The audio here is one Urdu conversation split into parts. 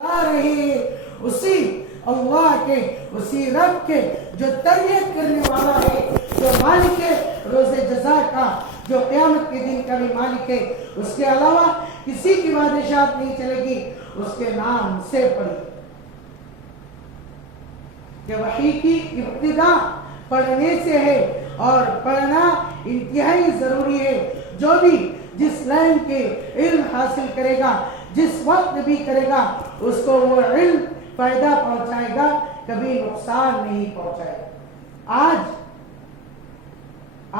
آ رہی ہے اسی اللہ کے، اسی رب کے جو تربیت کرنے والا ہے، جو مالک ہے روز جزا کا، جو قیامت کے دن کا بھی مالک ہے۔ اس کے علاوہ کسی کی بادشاہت نہیں چلے گی، اس کے نام سے پڑھی کہ وحی کی ابتدا پڑھنے سے ہے، اور پڑھنا انتہائی ضروری ہے۔ جو بھی جس لائن کے علم حاصل کرے گا، جس وقت بھی کرے گا، اس کو وہ علم فائدہ پہنچائے گا، کبھی نقصان نہیں پہنچائے گا۔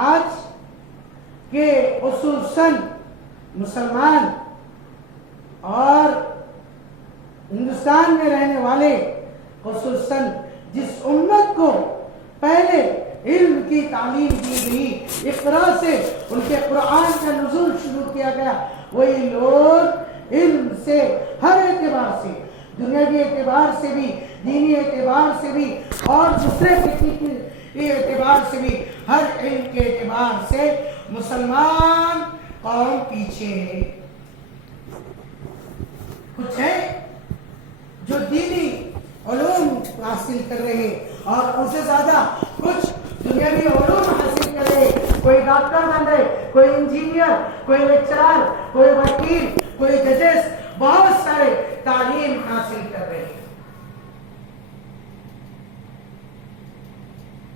آج کے خصوصاً مسلمان اور ہندوستان میں رہنے والے، خصوصاً جس امت کو پہلے علم کی تعلیم دی گئی، اقرا سے ان کے قرآن کا نزول شروع کیا گیا، وہی لوگ علم سے ہر اعتبار سے، دنیاوی اعتبار سے بھی، دینی اعتبار سے بھی، اور دوسرے فقہی اعتبار سے بھی، ہر علم کے اعتبار سے مسلمان قوم پیچھے ہے۔ کچھ ہے جو دینی علوم حاصل کر رہے ہیں، اور ان سے زیادہ کچھ دنیاوی علوم حاصل کر رہے ہیں۔ کوئی ڈاکٹر بن رہے، کوئی انجینئر، کوئی لیکچرر، کوئی وکیل، کوئی ججز، بہت سارے تعلیم حاصل کر رہے ہیں۔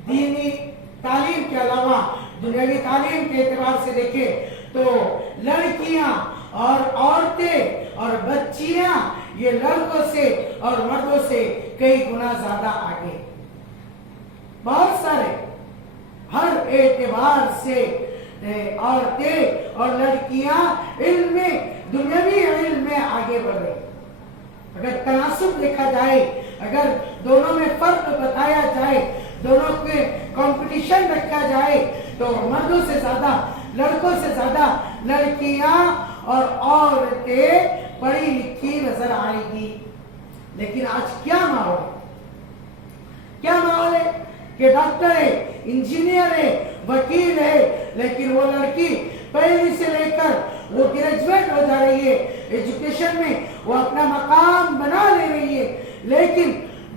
دینی تعلیم کے علاوہ دنیاوی تعلیم کے اعتبار سے دیکھیں تو لڑکیاں اور عورتیں اور بچیاں یہ لڑکوں سے اور مردوں سے کئی گنا زیادہ آگے، بہت سارے ہر اعتبار سے عورتیں اور لڑکیاں علم میں، دنیاوی علم میں آگے بڑھ رہے۔ اگر تناسب دیکھا جائے، اگر دونوں میں فرق بتایا جائے، دونوں کے کمپٹیشن رکھا جائے، تو مردوں سے زیادہ، لڑکوں سے زیادہ لڑکیاں اور عورتیں پڑھی لکھی نظر آئے گی۔ لیکن آج کیا ماحول ہے؟ کیا ماحول ہے کہ ڈاکٹر ہے، انجینئر ہے، وکیل ہے، لیکن وہ لڑکی پہلی سے لے کر وہ گریجویٹ ہو جا رہی ہے، ایجوکیشن میں وہ اپنا مقام بنا لے رہی ہے، لیکن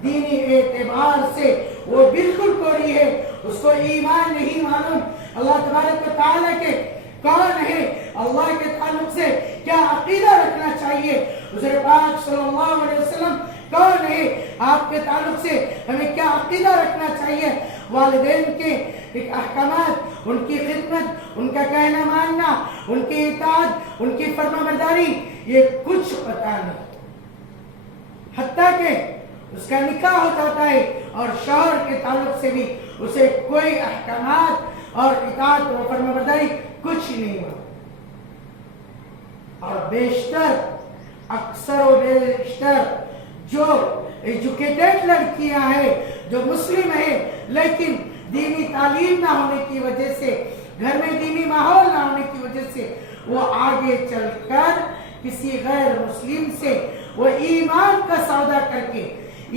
دینی اعتبار سے وہ بالکل کوری ہے، اس کو ایمان نہیں معلوم، اللہ تبارک و تعالیٰ کے کون ہے، اللہ کے تعلق سے کیا عقیدہ رکھنا چاہیے، حضور پاک صلی اللہ علیہ وسلم کون ہے، آپ کے تعلق سے ہمیں کیا عقیدہ رکھنا چاہیے، والدین کے احکامات، ان کی خدمت، ان کا کہنا ماننا، ان کی اطاعت، ان کی فرما برداری، یہ کچھ پتہ نہیں۔ حتیٰ کہ اس کا نکاح ہو جاتا ہے اور شوہر کے تعلق سے بھی اسے کوئی احکامات اور اطاعت و فرما برداری کچھ نہیں ہوا۔ اور بیشتر، اکثر و بیشتر جو ایجوکیٹڈ لڑکیاں ہیں، جو مسلم ہیں، لیکن دینی تعلیم نہ ہونے کی وجہ سے، گھر میں دینی ماحول نہ ہونے کی وجہ سے، وہ آگے چل کر کسی غیر مسلم سے وہ ایمان کا سودا کر کے،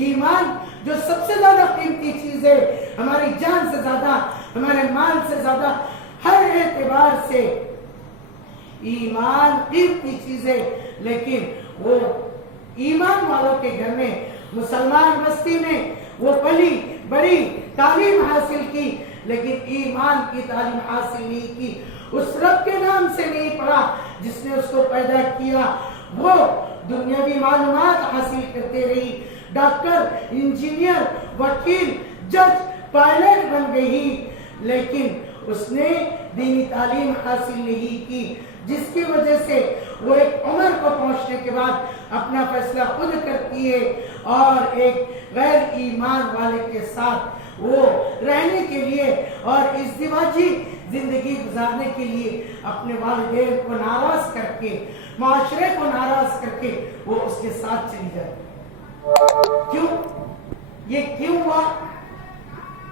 ایمان جو سب سے زیادہ قیمتی چیز ہے، ہماری جان سے زیادہ، ہمارے مال سے زیادہ، ہر اعتبار سے ایمان قیمتی چیز ہے، لیکن وہ ایمان والوں کے گھر میں، مسلمان بستی میں وہ پلی بڑی تعلیم حاصل کی، لیکن ایمان کی تعلیم حاصل نہیں کی، اس رب کے نام سے نہیں پڑھا جس نے اس کو پیدا کیا، وہ دنیاوی معلومات حاصل کرتے رہی، ڈاکٹر، انجینئر، وکیل، جج، پائلٹ بن گئی، لیکن اس نے دینی تعلیم حاصل نہیں کی، جس کی وجہ سے وہ ایک عمر کو پہنچنے کے بعد اپنا فیصلہ خود کرتی ہے، اور ایک غیر ایمان والے کے ساتھ وہ رہنے کے لیے اور ازدواجی زندگی گزارنے کے لیے اپنے والدین کو ناراض کر کے، معاشرے کو ناراض کر کے وہ اس کے ساتھ چلی جاتی ہے۔ کیوں؟ یہ کیوں ہوا؟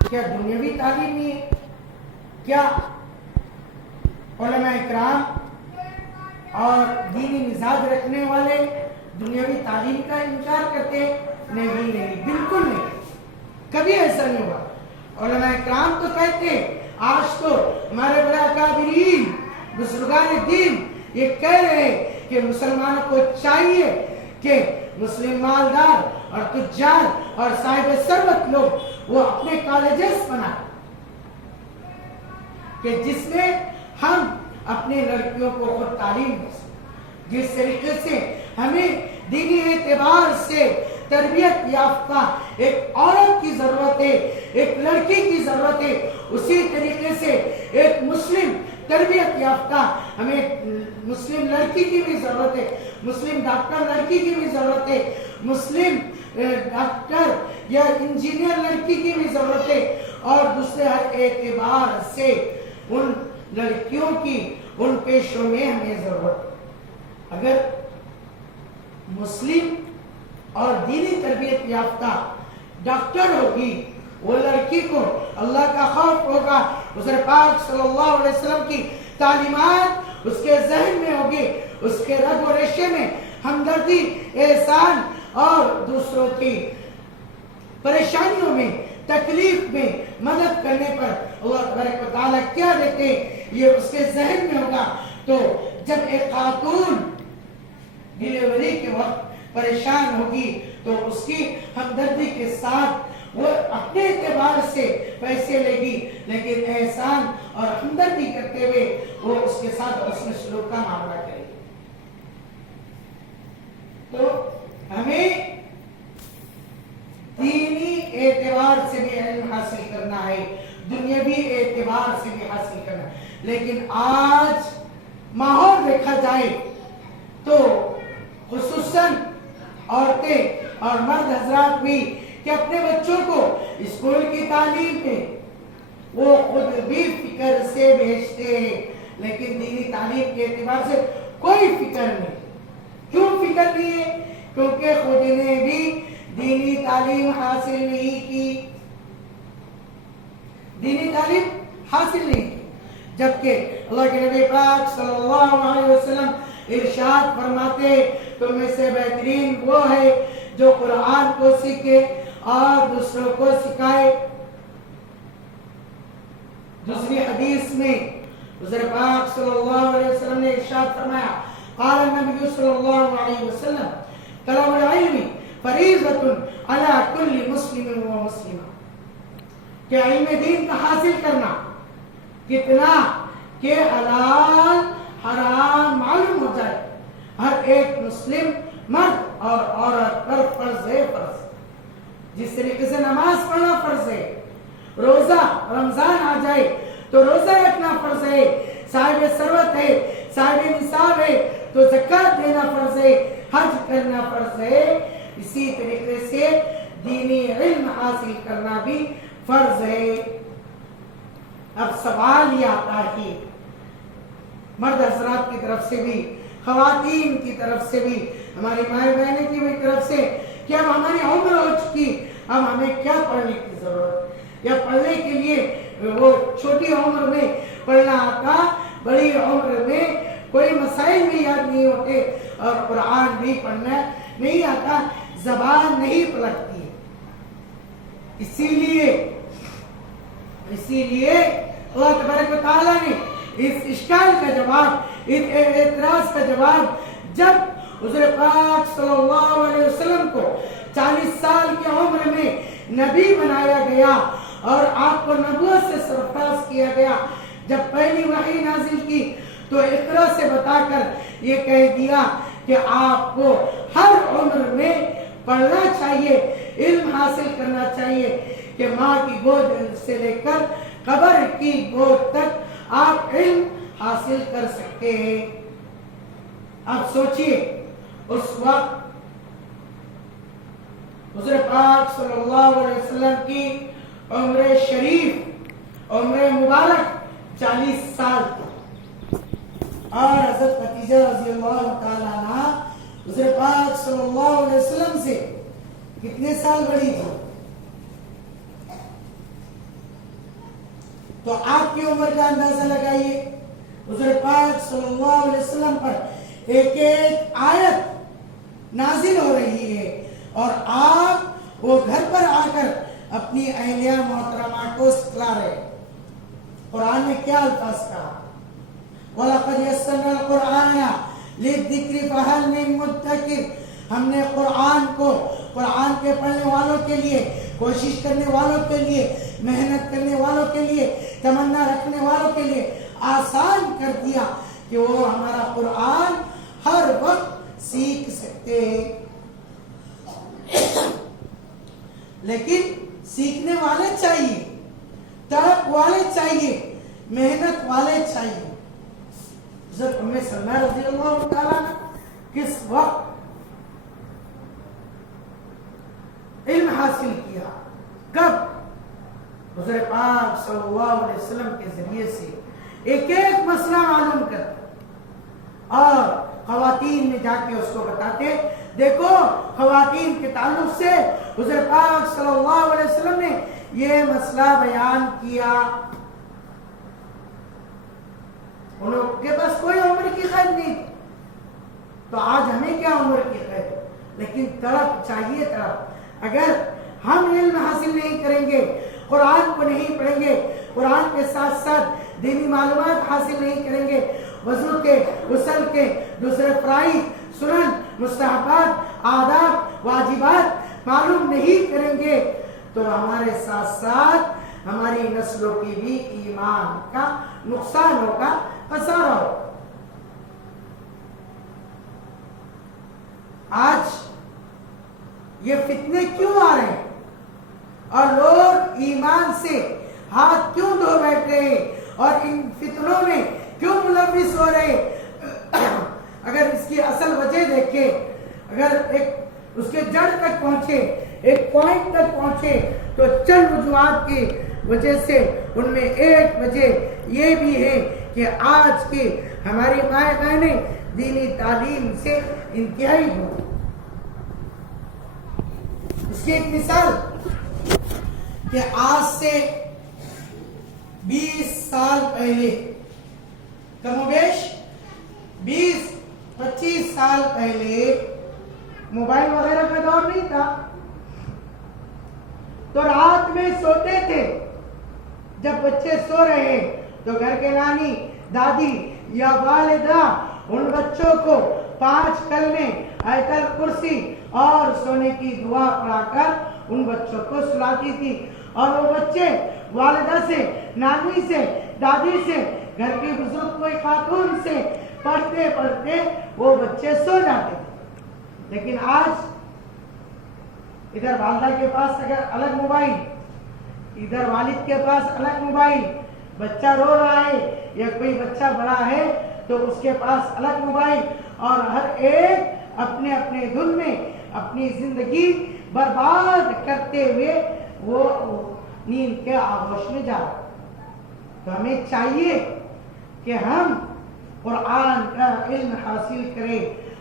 کیا دنیاوی تعلیم نہیں ہے؟ کیا علماء اکرام اور دینی مزاج رکھنے والے دنیاوی تعلیم کا انکار کرتے ہیں؟ نہیں، بالکل نہیں، کبھی ایسا نہیں ہوا۔ علماء اکرام تو کہتے ہیں، آج تو ہمارے بڑے اکابرین، بزرگان دین یہ کہہ رہے ہیں کہ مسلمانوں کو چاہیے کہ مسلم مالدار اور تجار اور صاحب ثروت لوگ وہ اپنے کالجز بنائیں کہ جس میں ہم اپنے لڑکیوں کو خود تعلیم دے سکیں. جس طریقے سے ہمیں دینی اعتبار سے تربیت یافتہ ایک عورت کی ضرورت ہے، ایک لڑکی کی ضرورت ہے، اسی طریقے سے ایک مسلم تربیت یافتہ ہمیں مسلم لڑکی کی بھی ضرورت ہے، مسلم ڈاکٹر لڑکی کی بھی ضرورت ہے، مسلم ڈاکٹر یا انجینئر لڑکی کی بھی ضرورت ہے، اور دوسرے ہر اعتبار سے ان لڑکیوں کی ان پیشوں میں ہمیں ضرورت ہے. اگر مسلم اور دینی تربیت یافتہ ڈاکٹر ہوگی، وہ لڑکی کو اللہ کا خوف ہوگا، حضور پاک صلی اللہ علیہ وسلم کی تعلیمات اس کے ذہن میں ہوگی، اس کے رگ و ریشے میں ہمدردی، احسان اور دوسروں کی پریشانیوں میں، تکلیف میں مدد کرنے پر اللہ تبارک و تعالیٰ کیا دیتے یہ اس کے ذہن میں ہوگا. تو جب ایک خاتون ڈیلیوری کے وقت پریشان ہوگی تو اس کی ہمدردی کے ساتھ وہ اپنے اعتبار سے پیسے لے گی، لیکن احسان اور ہمدردی کرتے ہوئے وہ اس کے ساتھ حسن سلوک کا معاملہ کرے گی. تو ہمیں دینی اعتبار سے بھی علم حاصل کرنا ہے، دنیاوی اعتبار سے بھی حاصل کرنا ہے. لیکن آج ماحول دیکھا جائے تو خصوصاً عورتیں اور مرد حضرات بھی کہ اپنے بچوں کو اسکول کی تعلیم میں وہ خود بھی فکر سے بھیجتے ہیں، لیکن دینی تعلیم کے اعتبار سے کوئی فکر نہیں. کیوں فکر نہیں ہے؟ کیونکہ خود نے بھی دینی تعلیم حاصل نہیں کی، دینی تعلیم حاصل نہیں کی. جبکہ اللہ کے نبی پاک صلی اللہ علیہ وسلم ارشاد فرماتے تم میں سے بہترین وہ ہے جو قرآن کو سیکھے اور دوسروں کو سکھائے. دوسری حدیث میں حضور پاک صلی اللہ علیہ وسلم نے ارشاد فرمایا قال النبی صلی اللہ علیہ وسلم طلب العلم فریضۃ علی کل مسلم و مسلمہ، کہ علم دین کا حاصل کرنا کتنا کہ حلال حرام معلوم ہو جائے ہر ایک مسلم مرد اور عورت پر فرض ہے. فرض جس طریقے سے نماز پڑھنا فرض ہے، روزہ رمضان آ جائے تو روزہ رکھنا فرض ہے، صاحب ثروت ہے، صاحب نصاب ہے تو زکات دینا فرض ہے، حج کرنا فرض ہے، اسی طریقے سے دینی علم حاصل کرنا بھی فرض ہے. اب سوال یہ آتا ہے مرد حضرات کی طرف سے بھی، خواتین کی طرف سے بھی، ہماری مائیں بہنیں کی بھی طرف سے کہ اب ہماری عمر ہو چکی، اب ہمیں کیا پڑھنے کی ضرورت، یا پڑھنے کے لیے وہ چھوٹی عمر میں پڑھنا آتا، بڑی عمر میں کوئی مسائل بھی یاد نہیں ہوتے اور قرآن بھی پڑھنا نہیں آتا، زبان نہیں پلٹتی. اسی لیے اللہ تبارک و تعالیٰ نے اس اشکال کا جواب، اس اعتراض کا جواب جب حضور پاک صلی اللہ علیہ وسلم کو 40 سال کی عمر میں نبی بنایا گیا اور آپ کو نبوت سے سرفراز کیا گیا، جب پہلی وحی نازل کی تو اقرا سے بتا کر یہ کہہ دیا کہ آپ کو ہر عمر میں پڑھنا چاہیے، علم حاصل کرنا چاہیے، کہ ماں کی گود سے لے کر قبر کی گود تک آپ علم حاصل کر سکتے ہیں. اب سوچئے اس وقت حضور پاک صلی اللہ علیہ وسلم کی عمر شریف، عمر مبارک 40 سال تھی، اور حضرت خدیجہ رضی اللہ تعالیٰ عنہ حضور پاک صلی اللہ علیہ وسلم سے کتنے سال بڑی تھی؟ تو آپ کی عمر کا اندازہ لگائیے. حضور پاک صلی اللہ علیہ وسلم پر ایک ایک آیت نازل ہو رہی ہے اور آپ وہ گھر پر آ کر اپنی اہلیہ محترمہ کو سکھلا رہے. قرآن نے کیا الفاظ کہا؟ وَلَقَدْ يَسَّرْنَا الْقُرْآنَ لِلذِّكْرِ فَهَلْ مِن مُدَّكِرٍ ہم نے قرآن کو قرآن کے پڑھنے والوں کے لیے، کوشش کرنے والوں کے لیے، محنت کرنے والوں کے لیے، تمنا رکھنے والوں کے لیے آسان کر دیا کہ وہ ہمارا قرآن ہر وقت سیکھ سکتے ہیں۔ لیکن سیکھنے والے چاہیے، تڑپ والے چاہیے، محنت والے چاہیے۔ حضرت ام سلمہ رضی اللہ تعالیٰ نے کس وقت علم حاصل کیا؟ کب؟ حضور پاک صلی اللہ علیہ وسلم کے ذریعے سے ایک ایک مسئلہ معلوم کرتے اور خواتین میں جا کے اس کو بتاتے۔ دیکھو خواتین کے تعلق سے حضور پاک صلی اللہ علیہ وسلم نے یہ مسئلہ بیان کیا۔ ان لوگوں کے پاس کوئی عمر کی قید نہیں، تو آج ہمیں کیا عمر کی قید؟ لیکن طرف چاہیے، طرف۔ اگر ہم علم حاصل نہیں کریں گے، قرآن کو نہیں پڑھیں گے، قرآن کے ساتھ ساتھ دینی معلومات حاصل نہیں کریں گے، وضو کے، غسل کے، دوسرے فرائض، سنن، مستحبات، آداب، واجبات معلوم نہیں کریں گے، تو ہمارے ساتھ ساتھ ہماری نسلوں کی بھی ایمان کا نقصان ہوگا، خسارہ ہوگا۔ آج یہ فتنے کیوں آ رہے ہیں اور لوگ ایمان سے ہاتھ کیوں دھو بیٹھ رہے ہیں اور ان فتنوں میں کیوں ملوث ہو رہے ہیں؟ اگر اس کی اصل وجہ دیکھیں، اگر ایک اس کے جڑ تک پہنچے، ایک پوائنٹ تک پہنچے، تو چند وجوہات کی وجہ سے ان میں ایک وجہ یہ بھی ہے کہ آج کی ہماری مائیں بہنیں دینی تعلیم سے انتہائی ہو۔ اس کی ایک مثال کہ آج سے 20 سال پہلے، کم و بیش 20-25 سال پہلے موبائل وغیرہ کا دور نہیں تھا، تو رات میں سوتے تھے۔ جب بچے سو رہے ہیں تو گھر کے نانی، دادی یا والدہ ان بچوں کو 5 کلمے، آیت الکرسی اور سونے کی دعا پڑھا کر ان بچوں کو سلاتی تھی، اور وہ بچے والدہ سے، نانی سے، دادی سے، گھر کی بزرگ کوئی خاتون سے پڑھتے پڑھتے وہ بچے سو جاتے تھے۔ لیکن آج ادھر والدہ کے پاس اگر الگ موبائل، ادھر والد کے پاس الگ موبائل، بچہ رو رہا ہے یا کوئی بچہ بڑا ہے تو اس کے پاس الگ موبائل، اور ہر ایک اپنے اپنے دھن میں اپنی زندگی برباد کرتے ہوئے وہ نیند کے آغوش میں جا رہا۔ تو ہمیں چاہیے کہ ہم قرآن کا علم حاصل کریں،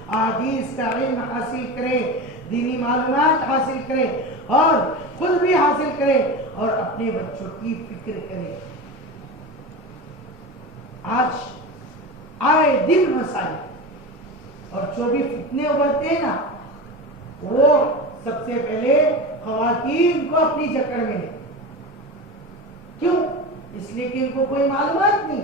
احادیث کا علم حاصل کریں، دینی معلومات حاصل کریں، اور خود بھی حاصل کریں اور اپنے بچوں کی فکر کریں۔ آج آئے دن مسائل اور جو بھی فتنے ابھرتے ہیں نا، وہ سب سے پہلے خواتین کو اپنی جکڑ میں ہے۔ کیوں؟ اس لیے کہ ان کو کوئی معلومات نہیں،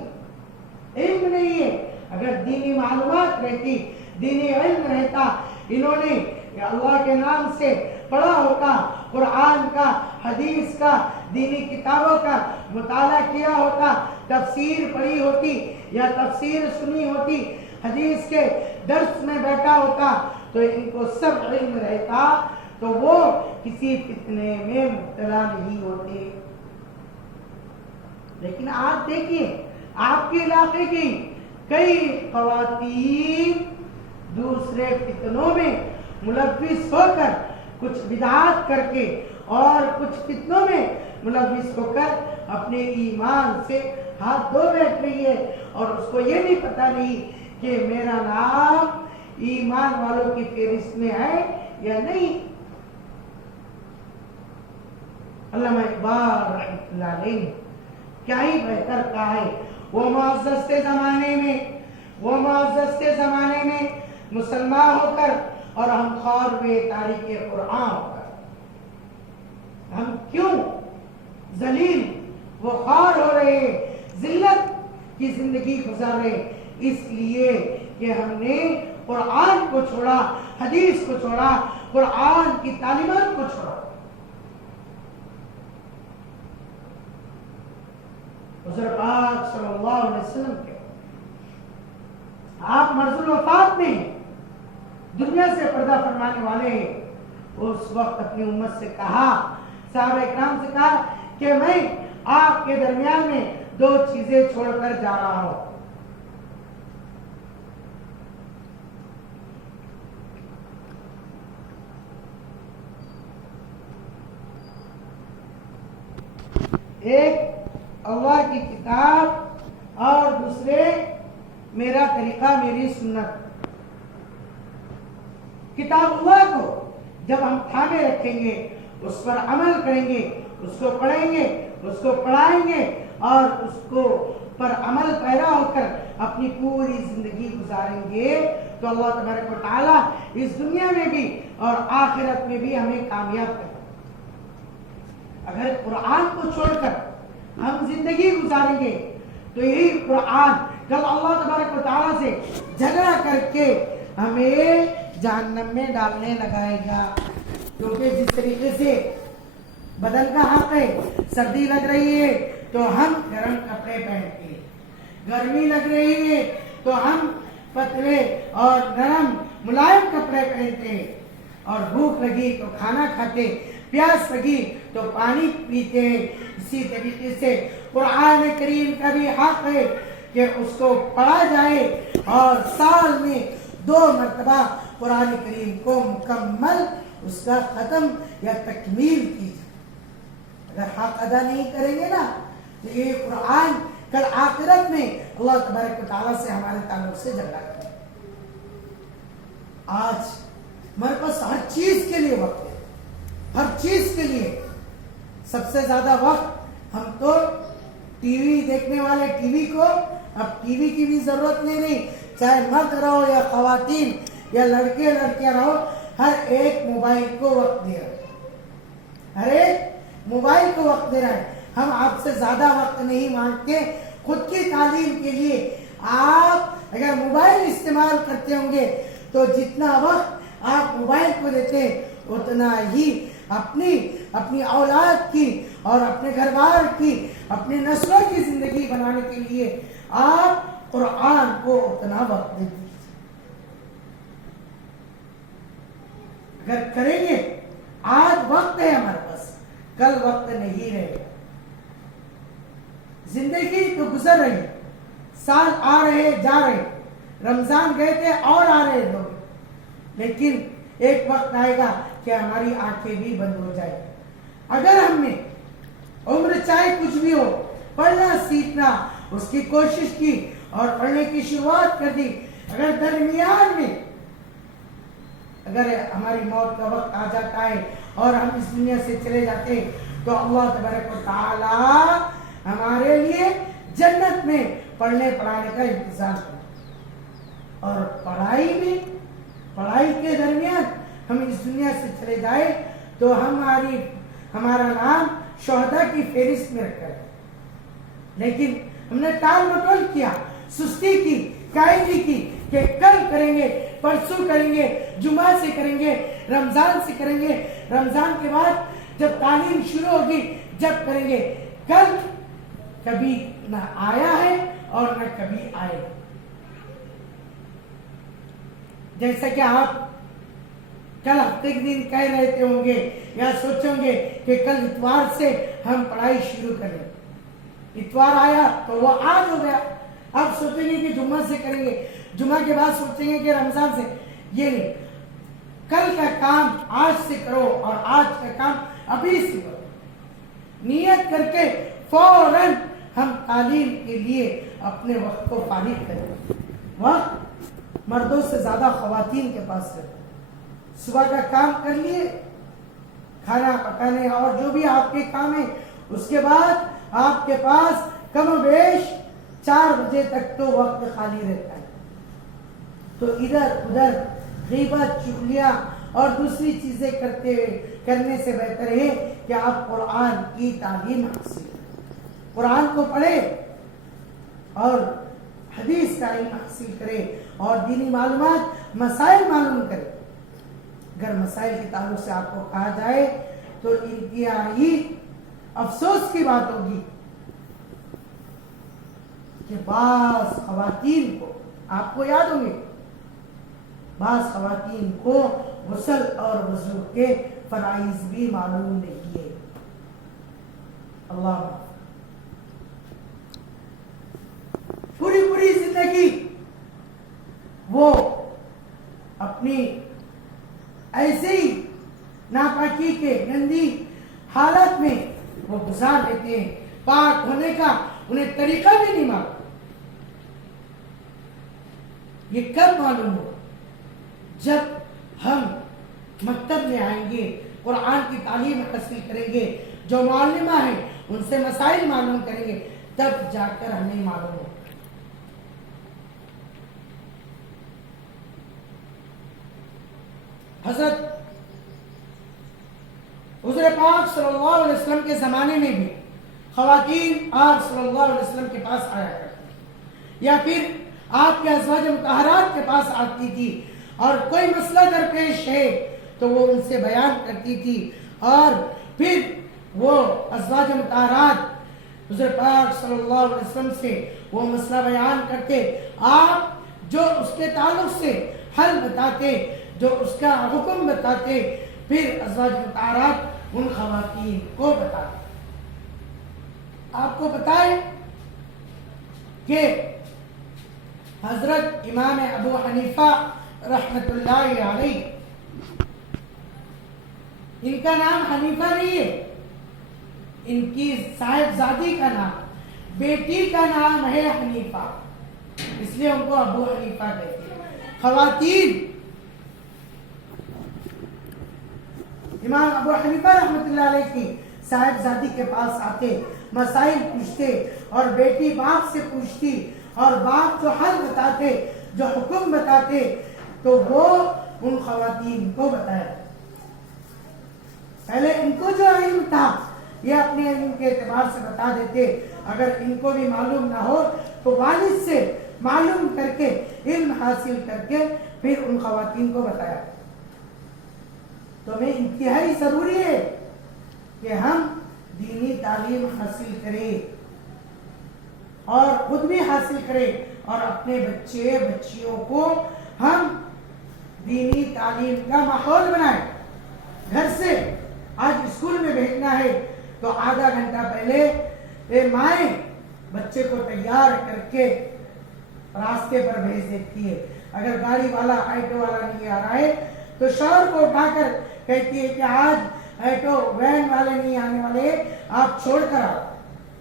علم نہیں ہے۔ اگر دینی معلومات رہتی، دینی علم رہتا، انہوں نے اللہ کے نام سے پڑھا ہوتا، قرآن کا، حدیث کا، دینی کتابوں کا مطالعہ کیا ہوتا، تفسیر پڑھی ہوتی یا تفسیر سنی ہوتی، حدیث کے درس میں بیٹھا ہوتا، تو ان کو سب علم رہتا، تو وہ کسی فتنے میں مبتلا نہیں ہوتے۔ لیکن آپ دیکھیے، آپ کے علاقے کی کئی خواتین دوسرے فتنوں میں ملوث ہو کر، کچھ بدعات کر کے اور کچھ فتنوں میں ملوث ہو کر اپنے ایمان سے ہاتھ دھو بیٹھ رہی ہے، اور اس کو یہ نہیں پتہ نہیں کہ میرا نام ایمان والوں کی فہرست میں ہے یا نہیں۔ علامہ اقبال رحمۃ اللہ علیہ نے کیا ہی بہتر کہا ہے، وہ معزز کے زمانے میں مسلمان ہو کر اور ہم خوار ہوئے تاریخ قرآن ہو کر، ہم کیوں ذلیل و خوار ہو رہے، ذلت کی زندگی گزار رہے؟ اس لیے کہ ہم نے قرآن کو چھوڑا، حدیث کو چھوڑا، قرآن کی تعلیمات کو چھوڑا۔ حضور پاک صلی اللہ علیہ وسلم کے آپ مرض الوفات میں دنیا سے پردہ فرمانے والے ہیں، اس وقت اپنی امت سے کہا، صحابہ اکرام سے کہا کہ میں آپ کے درمیان میں دو چیزیں چھوڑ کر جا رہا ہوں۔ ایک اللہ کی کتاب اور دوسرے میرا طریقہ، میری سنت۔ کتاب اللہ کو جب ہم تھامے رکھیں گے، اس پر عمل کریں گے، اس کو پڑھیں گے، اس کو پڑھائیں گے اور اس کو پر عمل پیرا ہو کر اپنی پوری زندگی گزاریں گے تو اللہ تبارک و تعالی اس دنیا میں بھی اور آخرت میں بھی ہمیں کامیاب کرے۔ اگر قرآن کو چھوڑ کر ہم زندگی گزاریں گے تو یہی قرآن کل اللہ تبارک و تعالی سے جھگڑا کر کے ہمیں جہنم میں ڈالنے لگائے گا، کیونکہ جس طریقے سے بدن کا حق ہے، سردی لگ رہی ہے تو ہم گرم کپڑے پہنتے ہیں، گرمی لگ رہی ہے تو ہم پتلے اور نرم ملائم کپڑے پہنتے ہیں، اور بھوک لگی تو کھانا کھاتے، پیاس لگی تو پانی پیتے ہیں۔ اسی طریقے سے قرآن کریم کا بھی حق ہے کہ اس کو پڑھا جائے اور سال میں 2 مرتبہ قرآن کریم کو مکمل اس کا ختم یا تکمیل کی جائے۔ اگر حق ادا نہیں کریں گے نا تو یہ قرآن کل آخرت میں اللہ تبارک و تعالیٰ سے ہمارے تعلق سے جھگڑا کرے۔ آج ہمارے پاس ہر چیز کے لیے وقت ہے، ہر چیز کے لیے۔ سب سے زیادہ وقت ہم تو ٹی وی دیکھنے والے، ٹی وی کو اب ٹی وی کی بھی ضرورت نہیں، چاہے مرد رہو یا خواتین یا لڑکے لڑکیاں رہو، ہر ایک موبائل کو وقت دے رہا ہے، ہر ایک موبائل کو وقت دے رہا ہے۔ ہم آپ سے زیادہ وقت نہیں مانگتے خود کی تعلیم کے لیے۔ آپ اگر موبائل استعمال کرتے ہوں گے تو جتنا وقت آپ موبائل کو دیتے ہیں اتنا ہی اپنی اولاد کی اور اپنے گھر بار کی، اپنی نسلوں کی زندگی بنانے کے لیے آپ قرآن کو اتنا وقت دے دیجیے۔ اگر کریں گے، آج وقت ہے ہمارے پاس، کل وقت نہیں رہے گا۔ زندگی تو گزر رہی ہے، سال آ رہے جا رہے، رمضان گئے تھے اور آ رہے لوگ، لیکن ایک وقت آئے گا کہ ہماری آنکھیں بھی بند ہو جائے۔ اگر ہم نے عمر چاہے کچھ بھی ہو پڑھنا سیکھنا اس کی کوشش کی اور پڑھنے کی شروعات کر دی، اگر درمیان میں اگر ہماری موت کا وقت آ جاتا ہے اور ہم اس دنیا سے چلے جاتے تو اللہ تبارک و تعالی ہمارے لیے جنت میں پڑھنے پڑھانے کا انتظام کرے۔ اور پڑھائی کے درمیان ہم اس دنیا سے چلے جائے تو ہمارا نام شہداء کی فہرست میں رکھا ہے، لیکن ہم نے ٹال مٹول کیا، سستی کی، قائدی کی کہ کل کریں گے، پرسوں کریں گے، جمعہ سے کریں گے، رمضان سے کریں گے، رمضان کے بعد جب تعلیم شروع ہوگی جب کریں گے۔ کل کبھی نہ آیا ہے اور نہ کبھی آئے گا۔ جیسا کہ آپ کل ہفتے کے دن کہہ رہتے ہوں گے یا سوچیں گے کہ کل اتوار سے ہم پڑھائی شروع کریں، اتوار آیا تو وہ آج ہو گیا، اب سوچیں گے کہ جمعہ سے کریں گے، جمعہ کے بعد سوچیں گے کہ رمضان سے۔ یہ نہیں، کل کا کام آج سے کرو اور آج کا کام ابھی سے کرو، نیت کر کے فوراً ہم تعلیم کے لیے اپنے وقت کو فارغ کریں۔ وقت مردوں سے زیادہ خواتین کے پاس ہے۔ صبح کا کام کر لیے، کھانا پکانے اور جو بھی آپ کے کام ہیں، اس کے بعد آپ کے پاس کم و بیش 4 بجے تک تو وقت خالی رہتا ہے، تو ادھر ادھر غیبت، چغلیاں اور دوسری چیزیں کرنے سے بہتر ہے کہ آپ قرآن کی تعلیم حاصل کریں، قرآن کو پڑھیں اور حدیث کا علم حاصل کریں اور دینی معلومات مسائل معلوم کریں. اگر مسائل کے تعلق سے آپ کو کہا جائے تو انتہائی افسوس کی بات ہوگی کہ بعض خواتین کو، آپ کو یاد ہوں گے، بعض خواتین کو غسل اور وضو کے فرائض بھی معلوم نہیں ہے. اللہ پوری زندگی وہ اپنی ایسے ہی ناپاکی کے گندی حالت میں وہ گزار دیتے ہیں. پاک ہونے کا انہیں طریقہ بھی نہیں معلوم. یہ کب معلوم ہو؟ جب ہم مکتب میں آئیں گے، قرآن کی تعلیم حاصل کریں گے، جو معلمہ ہیں ان سے مسائل معلوم کریں گے، تب جا کر ہمیں معلوم ہو. حضرت حضور پاک صلی اللہ علیہ وسلم کے زمانے میں بھی خواتین آپ صلی اللہ علیہ وسلم کے پاس آیا کرتی، یا پھر آپ کے ازواج مطہرات کے پاس آتی تھی، اور کوئی مسئلہ درپیش ہے تو وہ ان سے بیان کرتی تھی، اور پھر وہ ازواج مطہرات حضور پاک صلی اللہ علیہ وسلم سے وہ مسئلہ بیان کرتے. آپ جو اس کے تعلق سے حل بتاتے، جو اس کا حکم بتاتے، پھر ازواج مطہرات ان خواتین کو بتاتے. آپ کو بتائیں کہ حضرت امام ابو حنیفہ رحمت اللہ علیہ، ان کا نام حنیفہ نہیں ہے، ان کی صاحبزادی کا نام، بیٹی کا نام ہے حنیفہ، اس لیے ان کو ابو حنیفہ کہتے ہیں. خواتین امام ابو حنیفہ رحمت اللہ علیہ کی صاحبزادی کے پاس آتے، مسائل پوچھتے، اور بیٹی باپ سے پوچھتی، اور باپ جو حل بتاتے، جو حکم بتاتے، تو وہ ان خواتین کو بتایا. پہلے ان کو جو علم تھا یہ اپنے علم کے اعتبار سے بتا دیتے، اگر ان کو بھی معلوم نہ ہو تو والد سے معلوم کر کے علم حاصل کر کے پھر ان خواتین کو بتایا. تو ہمیں انتہائی ضروری ہے کہ ہم دینی تعلیم حاصل کریں، اور خود بھی حاصل کریں، اور اپنے بچے بچیوں کو ہم دینی تعلیم کا ماحول بنائیں. گھر سے آج اسکول میں بھیجنا ہے تو آدھا گھنٹہ پہلے مائیں بچے کو تیار کر کے راستے پر بھیج دیتی ہے. اگر گاڑی والا آٹو والا نہیں آ رہا ہے تو شوہر کو اٹھا کر کہتی ہے کہ آج آٹو وین والے نہیں آنے والے، آپ چھوڑ کر آؤ.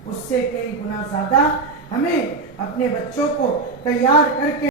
اس سے کئی گنا زیادہ ہمیں اپنے بچوں کو تیار کر کے